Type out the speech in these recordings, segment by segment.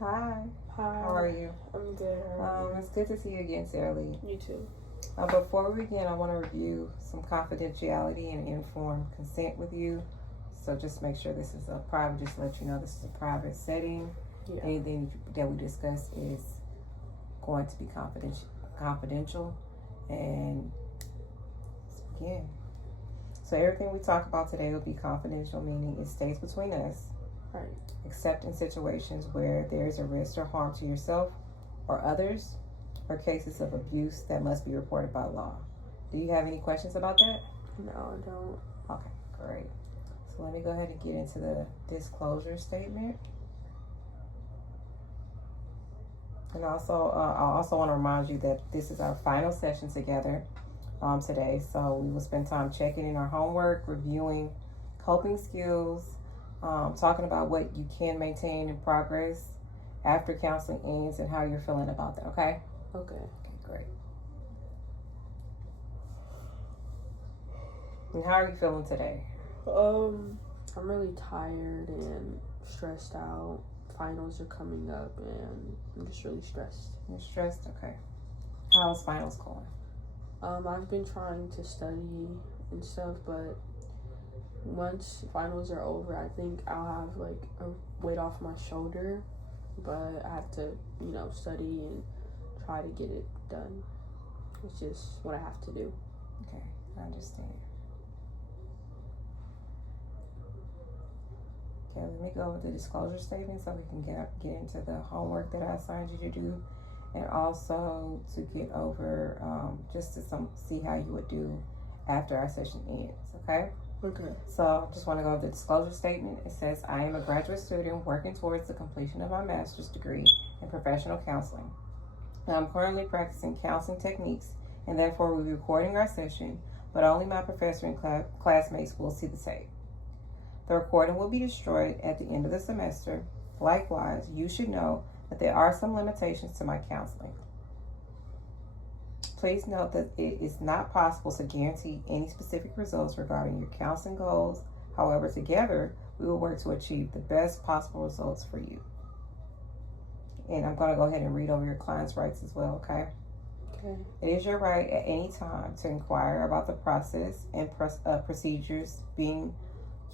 Hi. Hi. How are you? I'm good. How are you? It's good to see you again, Sarah Lee. You too. Before we begin, I want to review some confidentiality and informed consent with you. So just make sure this is a private, just to let you know this is a private setting. Yeah. Anything that we discuss is going to be confidential. And let's begin. So everything we talk about today will be confidential, meaning it stays between us. Right. Except in situations where there is a risk or harm to yourself or others, or cases of abuse that must be reported by law. Do you have any questions about that? No, I don't. Okay, great. So let me go ahead and get into the disclosure statement. And also, I also want to remind you that this is our final session together today. So we will spend time checking in our homework, reviewing coping skills, talking about what you can maintain in progress after counseling ends and how you're feeling about that, okay? Okay. Okay, great. And how are you feeling today? I'm really tired and stressed out. Finals are coming up and I'm just really stressed. You're stressed? Okay. How's finals going? I've been trying to study and stuff, but once finals are over, I think I'll have like a weight off my shoulder, but I have to, study and try to get it done. It's just what I have to do. Okay, I understand. Okay, let me go over the disclosure statement so we can get into the homework that I assigned you to do, and also to get over just to see how you would do after our session ends, okay? Okay. So just want to go over the disclosure statement. It says, I am a graduate student working towards the completion of my master's degree in professional counseling. I'm currently practicing counseling techniques and therefore we'll be recording our session, but only my professor and classmates will see the tape. The recording will be destroyed at the end of the semester. Likewise, you should know that there are some limitations to my counseling. Please note that it is not possible to guarantee any specific results regarding your counseling goals. However, together, we will work to achieve the best possible results for you. And I'm going to go ahead and read over your client's rights as well, okay? Okay. It is your right at any time to inquire about the process and procedures being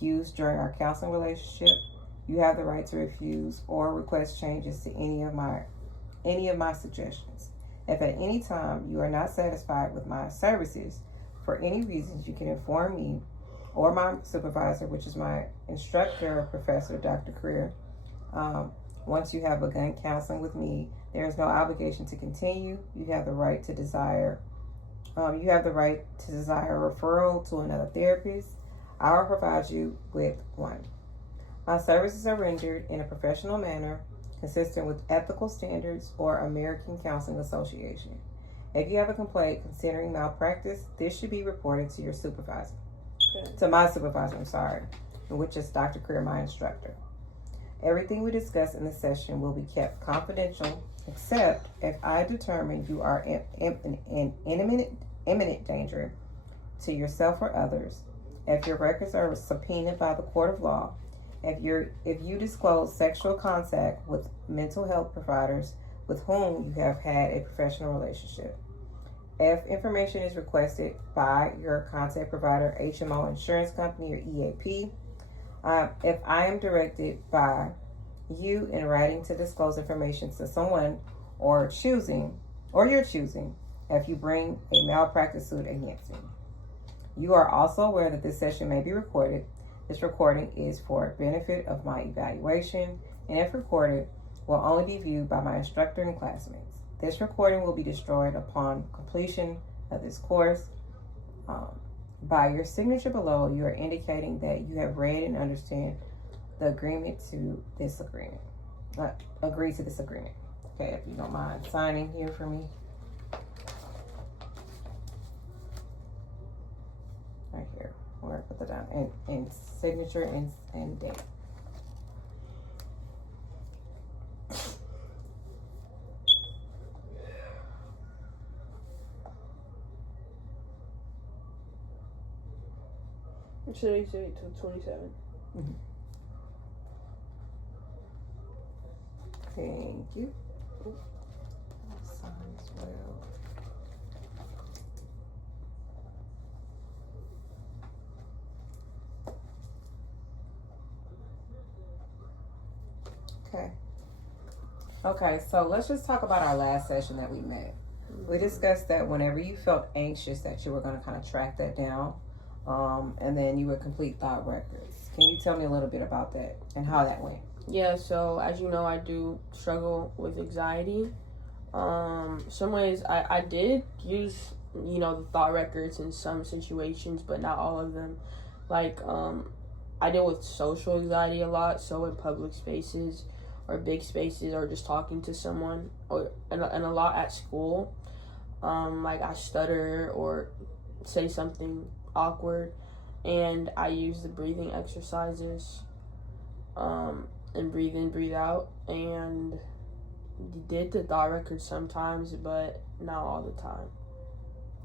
used during our counseling relationship. You have the right to refuse or request changes to any of my suggestions. If at any time you are not satisfied with my services for any reasons, you can inform me or my supervisor, which is my instructor or professor, Dr. Career. Once you have begun counseling with me, there is no obligation to continue. You have the right to desire a referral to another therapist. I will provide you with one. My services are rendered in a professional manner consistent with ethical standards or American Counseling Association. If you have a complaint considering malpractice, this should be reported to your supervisor. Okay. To my supervisor, which is Dr. Career, my instructor. Everything we discuss in this session will be kept confidential, except if I determine you are in imminent danger to yourself or others, if your records are subpoenaed by the court of law, if you disclose sexual contact with mental health providers with whom you have had a professional relationship, if information is requested by your contact provider, HMO insurance company, or EAP, if I am directed by you in writing to disclose information to someone or your choosing, if you bring a malpractice suit against me. You are also aware that this session may be recorded. This recording is for benefit of my evaluation, and if recorded, will only be viewed by my instructor and classmates. This recording will be destroyed upon completion of this course. By your signature below, you are indicating that you have read and understand the agreement to this agreement. Agree to this agreement. Okay, if you don't mind signing here for me. Right here. We're going to put that down. And signature and date. Today's date to 27. Mm-hmm. Thank you. Sign as well. Okay. Okay, so let's just talk about our last session that we met. We discussed that whenever you felt anxious that you were going to kind of track that down, and then you would complete thought records. Can you tell me a little bit about that and how that went? Yeah, so as you know, I do struggle with anxiety. Some ways I did use, the thought records in some situations, but not all of them. Like, I deal with social anxiety a lot, so in public spaces or big spaces or just talking to someone, and a lot at school. Like I stutter or say something awkward, and I use the breathing exercises, and breathe in, breathe out, and did the thought record sometimes, but not all the time.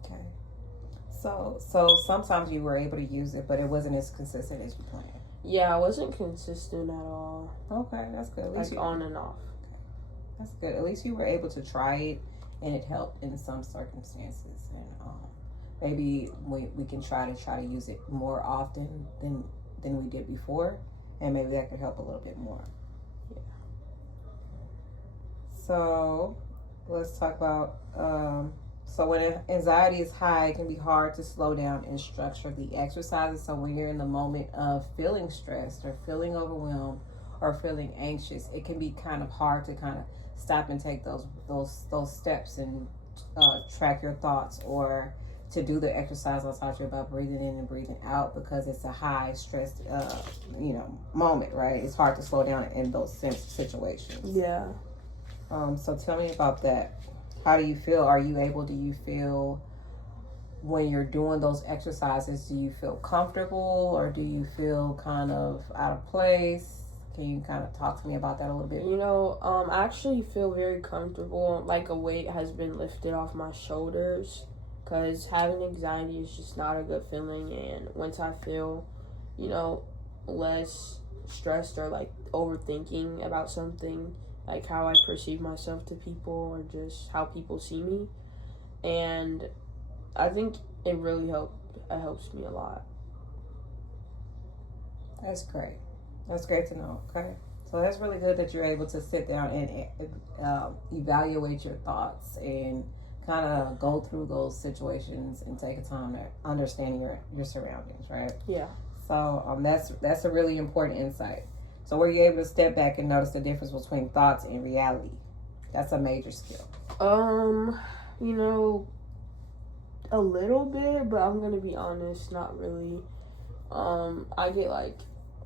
Okay. So sometimes you were able to use it, but it wasn't as consistent as you planned. Yeah, I wasn't consistent at all. Okay, that's good. At least Like on and off. That's good. At least you were able to try it, and it helped in some circumstances. And maybe we can try to use it more often than we did before, and maybe that could help a little bit more. Yeah. So let's talk about. So when anxiety is high, it can be hard to slow down and structure the exercises. So when you're in the moment of feeling stressed or feeling overwhelmed or feeling anxious, it can be kind of hard to kind of stop and take those steps and track your thoughts, or to do the exercise I taught you about breathing in and breathing out, because it's a high stressed moment, right? It's hard to slow down in those situations. Yeah. So tell me about that. How do you feel? Do you feel when you're doing those exercises, do you feel comfortable or do you feel kind of out of place? Can you kind of talk to me about that a little bit? I actually feel very comfortable. Like a weight has been lifted off my shoulders, because having anxiety is just not a good feeling. And once I feel, less stressed or like overthinking about something, like how I perceive myself to people or just how people see me, and I think it really helps me a lot. That's great. That's great to know. Okay, so that's really good that you're able to sit down and evaluate your thoughts and kind of go through those situations and take a time to understanding your surroundings, right? Yeah. So that's a really important insight. So were you able to step back and notice the difference between thoughts and reality? That's a major skill. A little bit, but I'm gonna be honest, not really.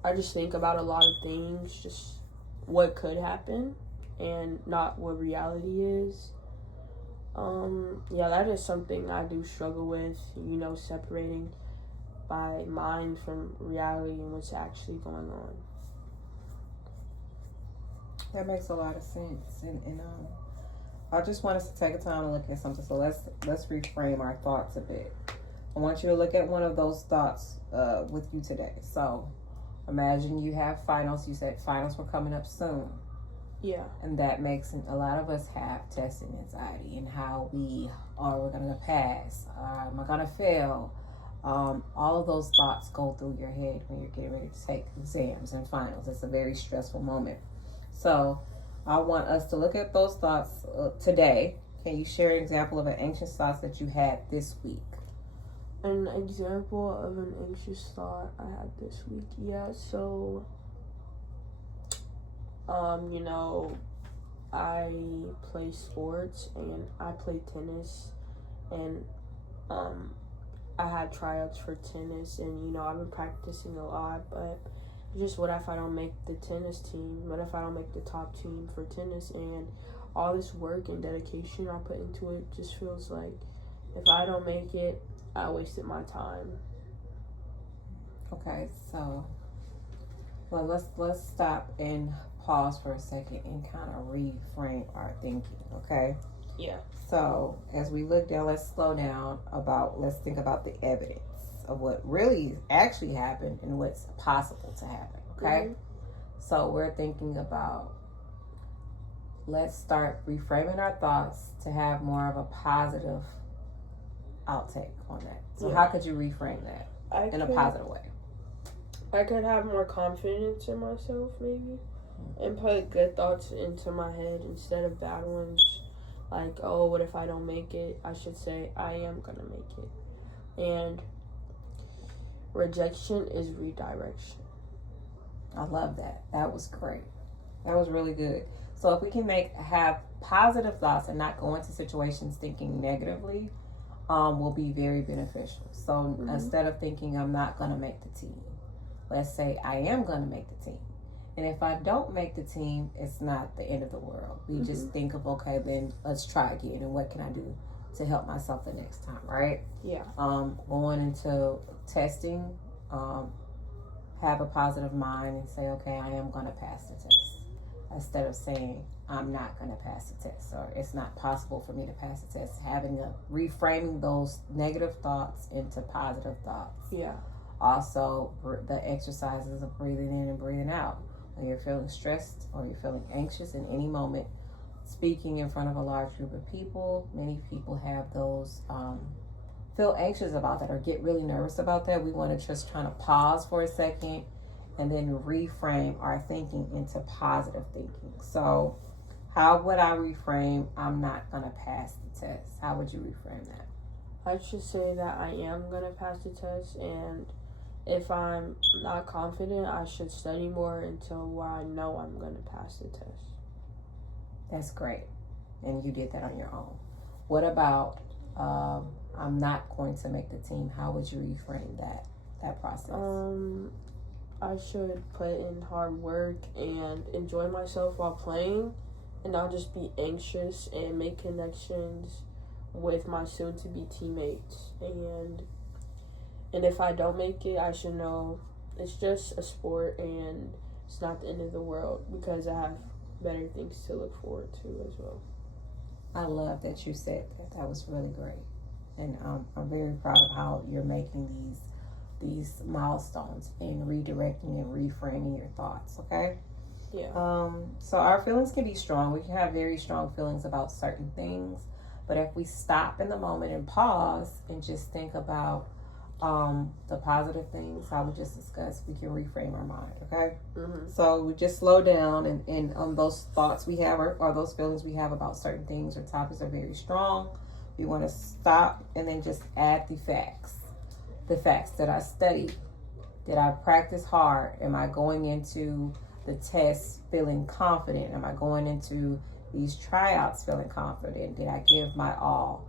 I just think about a lot of things, just what could happen and not what reality is. That is something I do struggle with, separating my mind from reality and what's actually going on. That makes a lot of sense, and I just want us to take a time to look at something. So let's reframe our thoughts a bit. I want you to look at one of those thoughts with you today. So imagine you have finals. You said finals were coming up soon. Yeah. And that makes a lot of us have testing anxiety and how we're going to pass. Am I going to fail? All of those thoughts go through your head when you're getting ready to take exams and finals. It's a very stressful moment. So I want us to look at those thoughts today. Can you share an example of an anxious thought that you had this week? An example of an anxious thought I had this week? Yeah, so, I play sports and I play tennis, and I had tryouts for tennis, and I've been practicing a lot, but just what if I don't make the tennis team? What if I don't make the top team for tennis? And all this work and dedication I put into it just feels like if I don't make it, I wasted my time. Okay, so let's stop and pause for a second and kind of reframe our thinking. Okay. Yeah. So as we look down, let's slow down. Let's think about the evidence of what really actually happened and what's possible to happen. Okay. Mm-hmm. So we're thinking about let's start reframing our thoughts to have more of a positive outtake on that. So Yeah. how could you reframe that in a positive way? I could have more confidence in myself, maybe, and put good thoughts into my head instead of bad ones. Like, oh, what if I don't make it? I should say, I am gonna make it. And rejection is redirection. I love that. That was great. That was really good. So if we can have positive thoughts and not go into situations thinking negatively, will be very beneficial. So instead of thinking I'm not gonna make the team, let's say I am gonna make the team. And if I don't make the team, it's not the end of the world. We just think of, okay, then let's try again. And what can I do to help myself the next time, right? Yeah. Going into testing, have a positive mind and say, okay, I am going to pass the test. Instead of saying, I'm not going to pass the test, or it's not possible for me to pass the test. Reframing those negative thoughts into positive thoughts. Yeah. Also, the exercises of breathing in and breathing out. When you're feeling stressed or you're feeling anxious in any moment, speaking in front of a large group of people, many people have those, feel anxious about that or get really nervous about that. We want to just try to pause for a second and then reframe our thinking into positive thinking. So how would I reframe, I'm not going to pass the test? How would you reframe that? I should say that I am going to pass the test, and if I'm not confident, I should study more until I know I'm going to pass the test. That's great. And you did that on your own. What about, I'm not going to make the team? How would you reframe that process? I should put in hard work and enjoy myself while playing, and not just be anxious, and make connections with my soon-to-be teammates. And if I don't make it, I should know it's just a sport and it's not the end of the world, because I have better things to look forward to as well. I love that you said that. That was really great. And I'm very proud of how you're making these milestones in redirecting and reframing your thoughts, okay? Yeah. So our feelings can be strong. We can have very strong feelings about certain things. But if we stop in the moment and pause and just think about the positive things, how we just discussed, we can reframe our mind, okay? So we just slow down and those thoughts we have or those feelings we have about certain things or topics are very strong. We want to stop and then just add the facts. The facts that I studied. Did I practice hard? Am I going into the test feeling confident? Am I going into these tryouts feeling confident? Did I give my all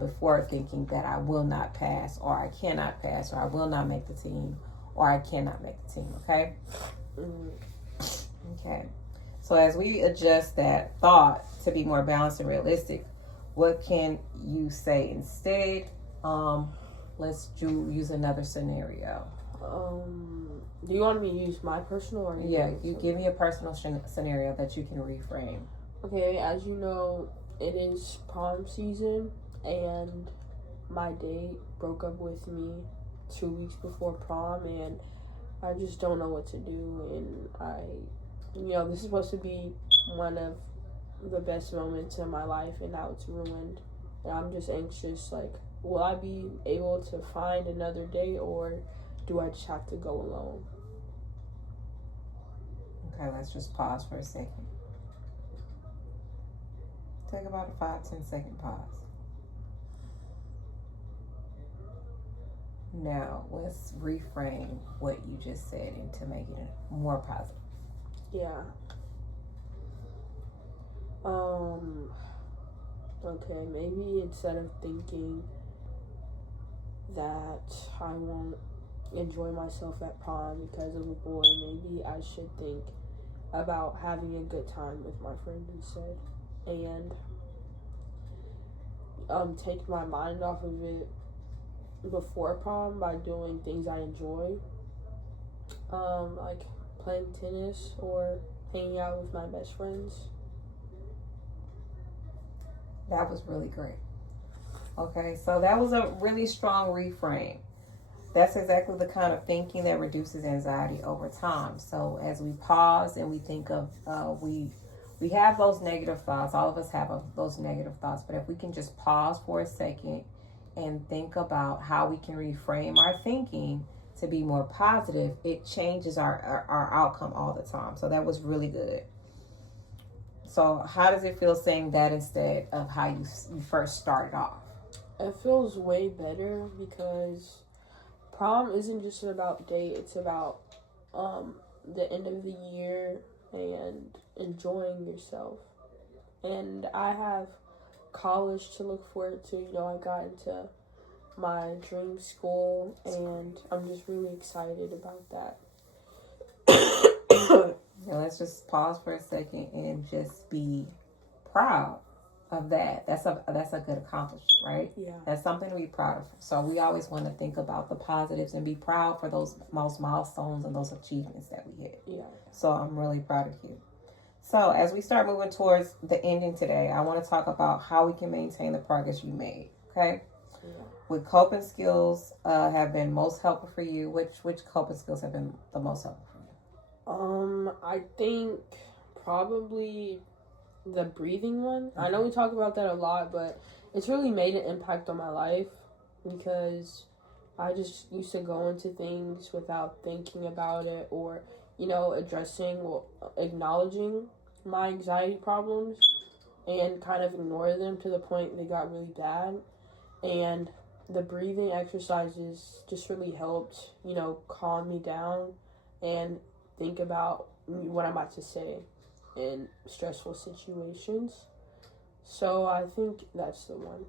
before thinking that I will not pass, or I cannot pass, or I will not make the team, or I cannot make the team, okay? Okay. So as we adjust that thought to be more balanced and realistic, what can you say instead? Let's use another scenario. Do you want me to use my personal or you give me a personal scenario that you can reframe. Okay, as you know, it is prom season, and my date broke up with me 2 weeks before prom, and I just don't know what to do. And this is supposed to be one of the best moments in my life, and now it's ruined. And I'm just anxious, like, will I be able to find another date, or do I just have to go alone? Okay, let's just pause for a second. Take about a 5-10 second pause. Now, let's reframe what you just said into making it more positive. Yeah. Okay, maybe instead of thinking that I won't enjoy myself at prom because of a boy, maybe I should think about having a good time with my friend instead, and take my mind off of it before prom by doing things I enjoy, like playing tennis or hanging out with my best friends. That was really great. Okay, so that was a really strong reframe. That's exactly the kind of thinking that reduces anxiety over time. So as we pause and we think of, we we have those negative thoughts. All of us have those negative thoughts. But if we can just pause for a second and think about how we can reframe our thinking to be more positive, it changes our outcome all the time. So that was really good. So how does it feel saying that instead of how you first started off? It feels way better because prom isn't just about date. It's about the end of the year and enjoying yourself. And I have college to look forward to. I got into my dream school, and I'm just really excited about that. Now let's just pause for a second and just be proud of that. That's a good accomplishment, right? Yeah. That's something to be proud of. So we always want to think about the positives and be proud for those milestones and those achievements that we hit. Yeah. So I'm really proud of you. So as we start moving towards the ending today, I want to talk about how we can maintain the progress you made. Okay. Yeah. What coping skills have been most helpful for you? Which coping skills have been the most helpful for you? I think probably the breathing one. I know we talk about that a lot, but it's really made an impact on my life because I just used to go into things without thinking about it or, addressing or acknowledging my anxiety problems and kind of ignore them to the point they got really bad. And the breathing exercises just really helped, calm me down and think about what I'm about to say in stressful situations. So I think that's the one.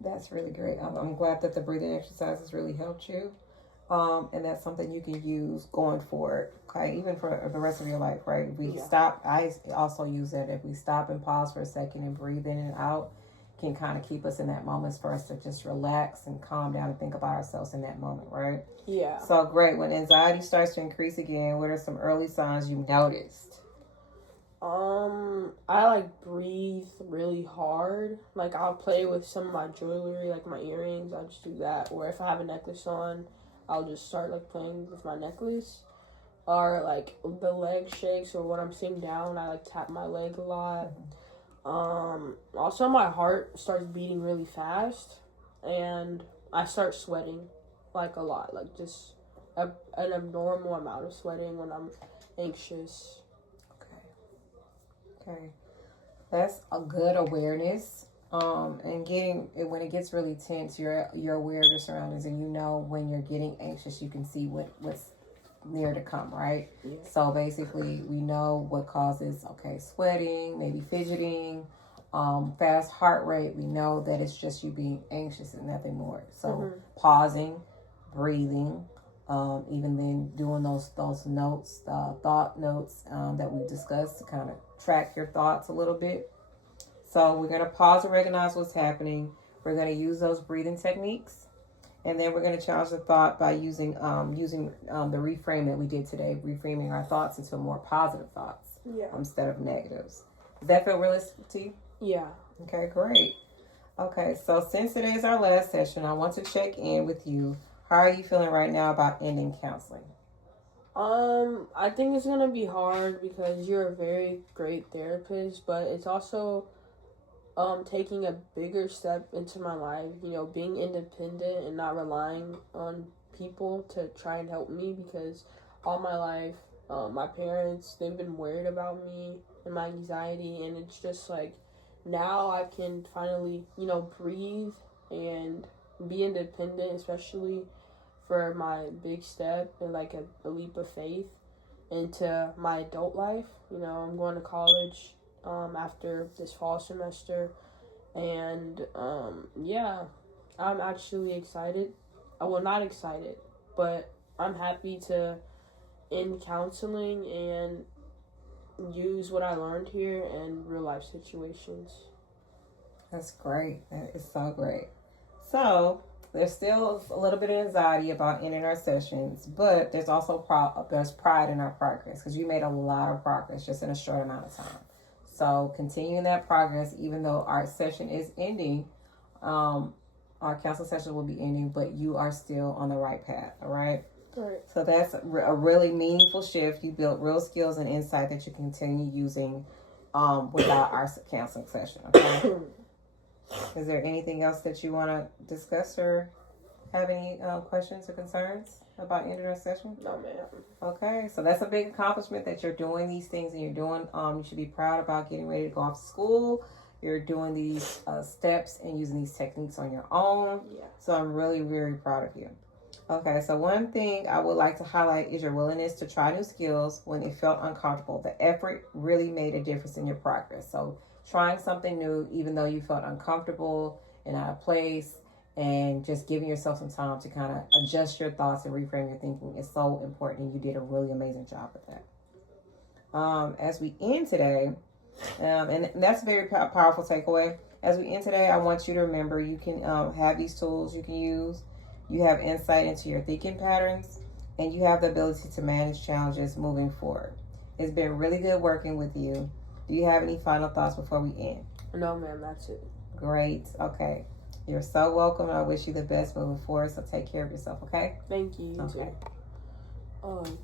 That's really great. I'm glad that the breathing exercises really helped you. And that's something you can use going forward, okay, even for the rest of your life, right? If we stop, I also use that. If we stop and pause for a second and breathe in and out, can kind of keep us in that moment for us to just relax and calm down and think about ourselves in that moment, right? Yeah. So great. When anxiety starts to increase again, what are some early signs you noticed? I breathe really hard. I'll play with some of my jewelry, like my earrings. I'll just do that. Or if I have a necklace on, I'll just start playing with my necklace. Or the leg shakes, or when I'm sitting down, I tap my leg a lot. Also my heart starts beating really fast, and I start sweating a lot, just an abnormal amount of sweating when I'm anxious. Okay, that's a good awareness. And getting when it gets really tense, you're aware of your surroundings, and when you're getting anxious, you can see what's near to come, right? Yeah. So basically, we know what causes sweating, maybe fidgeting, fast heart rate. We know that it's just you being anxious and nothing more. So pausing, breathing, even then doing those notes, thought notes that we discussed to kind of track your thoughts a little bit. So we're going to pause and recognize what's happening. We're going to use those breathing techniques. And then we're going to challenge the thought by using the reframe that we did today, reframing our thoughts into more positive thoughts instead of negatives. Does that feel realistic to you? Yeah. Okay, great. Okay, so since today is our last session, I want to check in with you. How are you feeling right now about ending counseling? I think it's going to be hard because you're a very great therapist, but it's also taking a bigger step into my life, being independent and not relying on people to try and help me, because all my life, my parents, they've been worried about me and my anxiety, and it's just now I can finally, breathe and be independent, especially for my big step and a leap of faith into my adult life. I'm going to college after this fall semester, and I'm actually excited. Well, not excited, but I'm happy to end counseling and use what I learned here in real life situations. That's great. That is so great. So there's still a little bit of anxiety about ending our sessions, but there's also there's pride in our progress, because you made a lot of progress just in a short amount of time. So continuing that progress, even though our session is ending, our counseling session will be ending, but you are still on the right path. All right. Right. So that's a really meaningful shift. You built real skills and insight that you continue using without our counseling session. Okay. Is there anything else that you want to discuss or have any questions or concerns about ending our session? No, ma'am. Okay, so that's a big accomplishment that you're doing these things and you're doing. You should be proud about getting ready to go off to school. You're doing these steps and using these techniques on your own. Yeah. So I'm really, very proud of you. Okay, so one thing I would like to highlight is your willingness to try new skills when it felt uncomfortable. The effort really made a difference in your progress. So trying something new, even though you felt uncomfortable and out of place, and just giving yourself some time to kind of adjust your thoughts and reframe your thinking is so important, and you did a really amazing job with that. As we end today, and that's a very powerful takeaway. As we end today, I want you to remember you can have these tools you can use. You have insight into your thinking patterns, and you have the ability to manage challenges moving forward. It's been really good working with you. Do you have any final thoughts before we end? No, ma'am, that's it. Great. Okay. You're so welcome, and I wish you the best moving forward. So take care of yourself, okay? Thank you. You Okay. too.